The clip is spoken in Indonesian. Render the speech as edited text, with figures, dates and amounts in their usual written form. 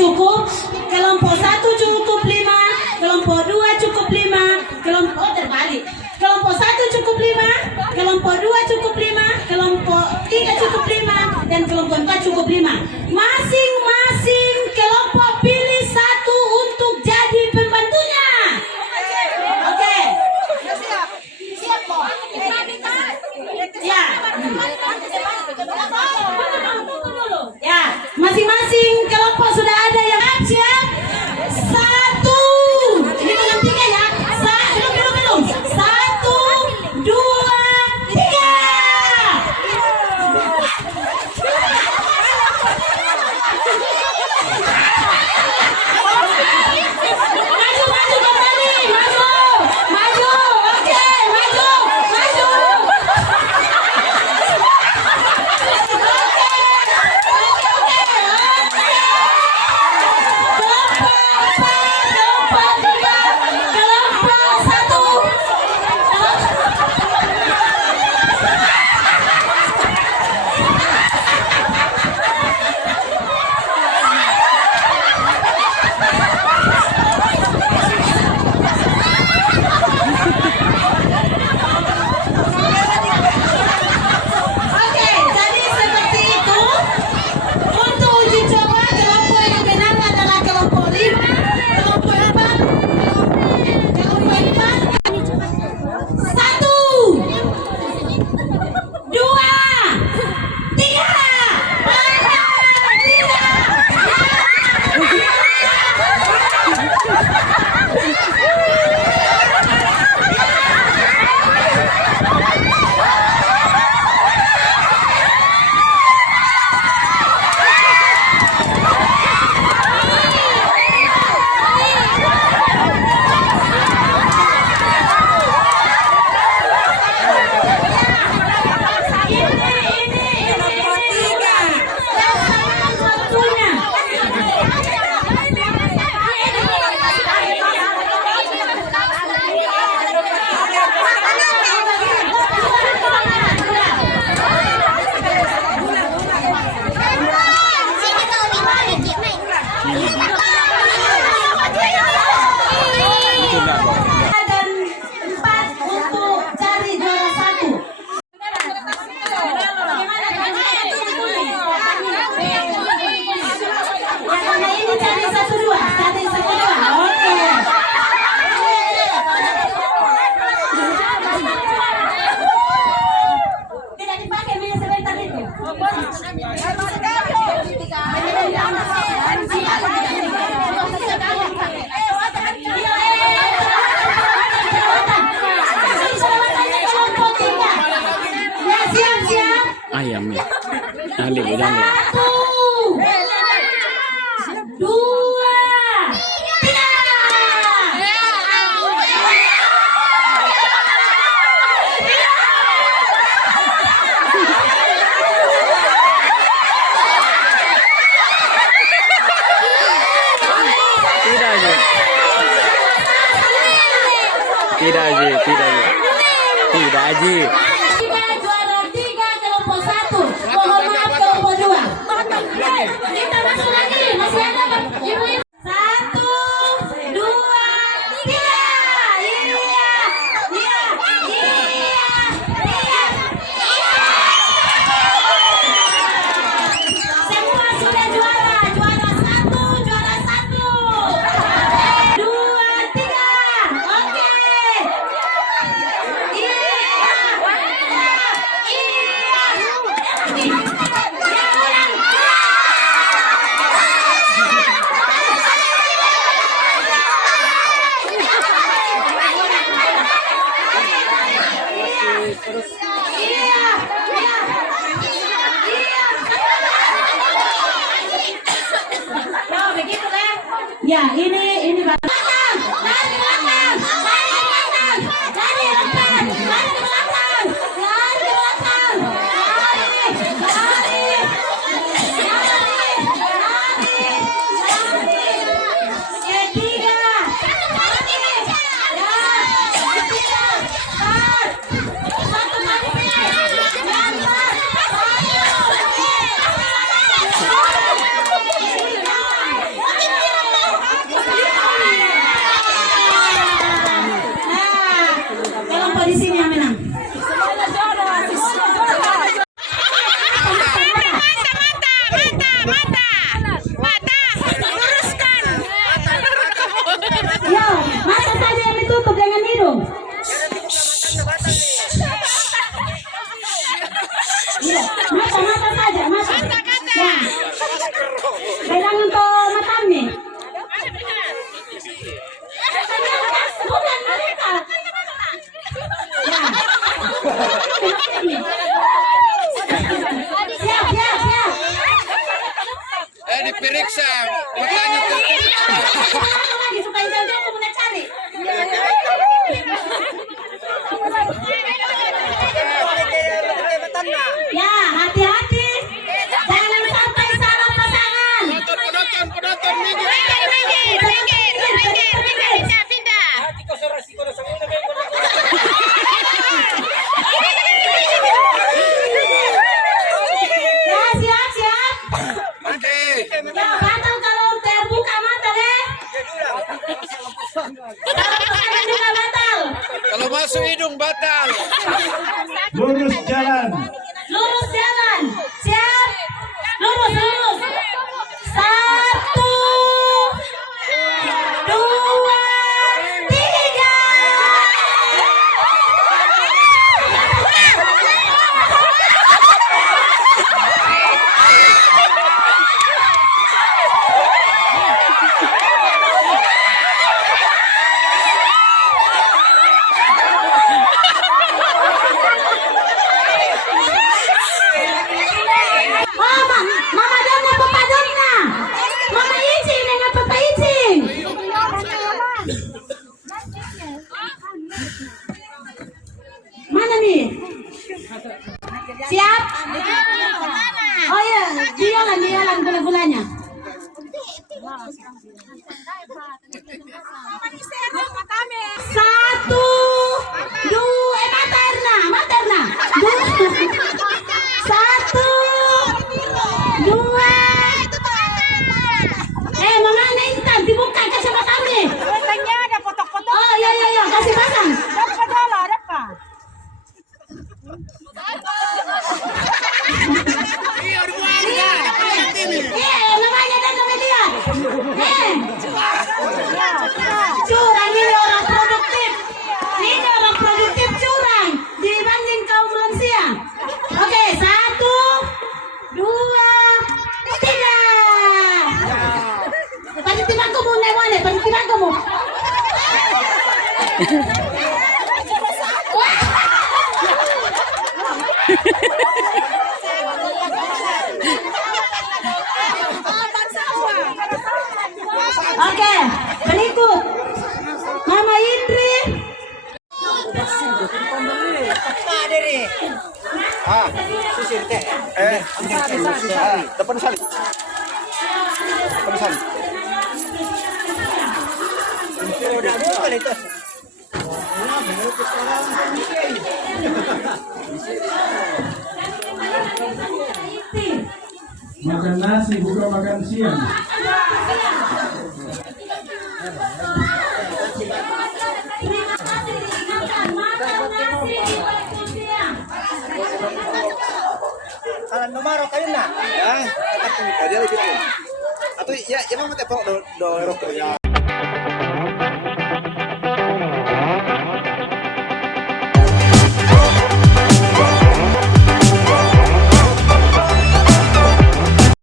cukup, kelompok 1 cukup 5, kelompok 2 cukup 5, kelompok terbalik. Kelompok 1 cukup 5, kelompok 2 cukup 5, kelompok 3 cukup 5, dan kelompok 4 cukup 5. Masing-masing kelompok pilih satu untuk jadi pembantunya. Oke. Ya. Ya, masing-masing kelompok sudah ada yang siap. 1. Ini dengan 3 ya. Belum. 1, 2, 3. Maju kembali, maju. Oke, maju. Ayamnya. Ahli udang. 1, 2, 3. Tidak Haji. Juara 3 kelompok 1. Mohon maaf kelompok 2. Kita masuk lagi. Masih ada ibu-ibu. 1, 2, 3. Semua sudah juara. Juara 1. 2, 3. Oke. Ya, ini belakang. Lari belakang. Lari depan. Lari belakang. Lari belakang. Ketiga. Satu kali. penonton minggir. Ya, siap. Oke. Ya, batal kalau terbuka mata deh. Kalau juga batal. Kalau masuk hidung batal. Lurus jalan. Lurus jalan. Siap. Lurus. 1, 2, 3. Mama donna, papa donna. Mama izin dengan papa izin. Mana nih? Siap? Oh iya, diolan gula-gulanya. Satu, dua, Materna. Satu, dua. Mama Intan, dibuka kasih sama kami. Katanya ada foto-foto. Oh iya, kasih pasang. Dapat dulu, dapat. Namanya dan nama dia. Curang ini orang produktif. Ini orang produktif curang dibanding kaum lansia. Oke, 1, 2, 3. Panitiban ko muna, panitiban ko mo. Oke, berikut Mama Indri. Depan sali. Makan nasi bukan makan siang. Numero kayo na. Ya, tadi lagi. Atau ya emang mati po do rokok ya.